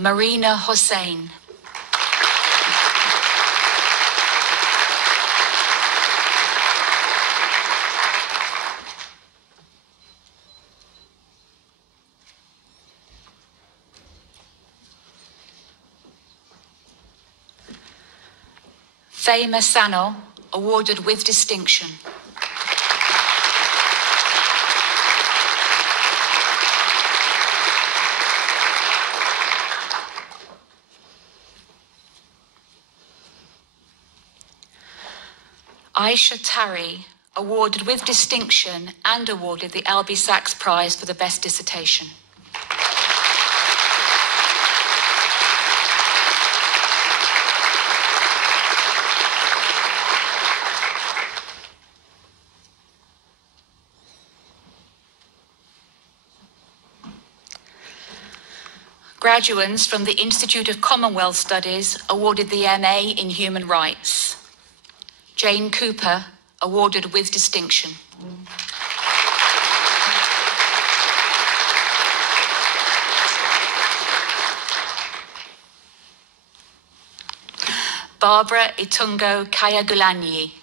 Marina Hossain. Fema Sano, awarded with distinction. Aisha Tari, awarded with distinction and awarded the Albie Sachs Prize for the Best Dissertation. Graduates from the Institute of Commonwealth Studies awarded the MA in Human Rights. Jane Cooper, awarded with distinction. Barbara Kyagulanyi.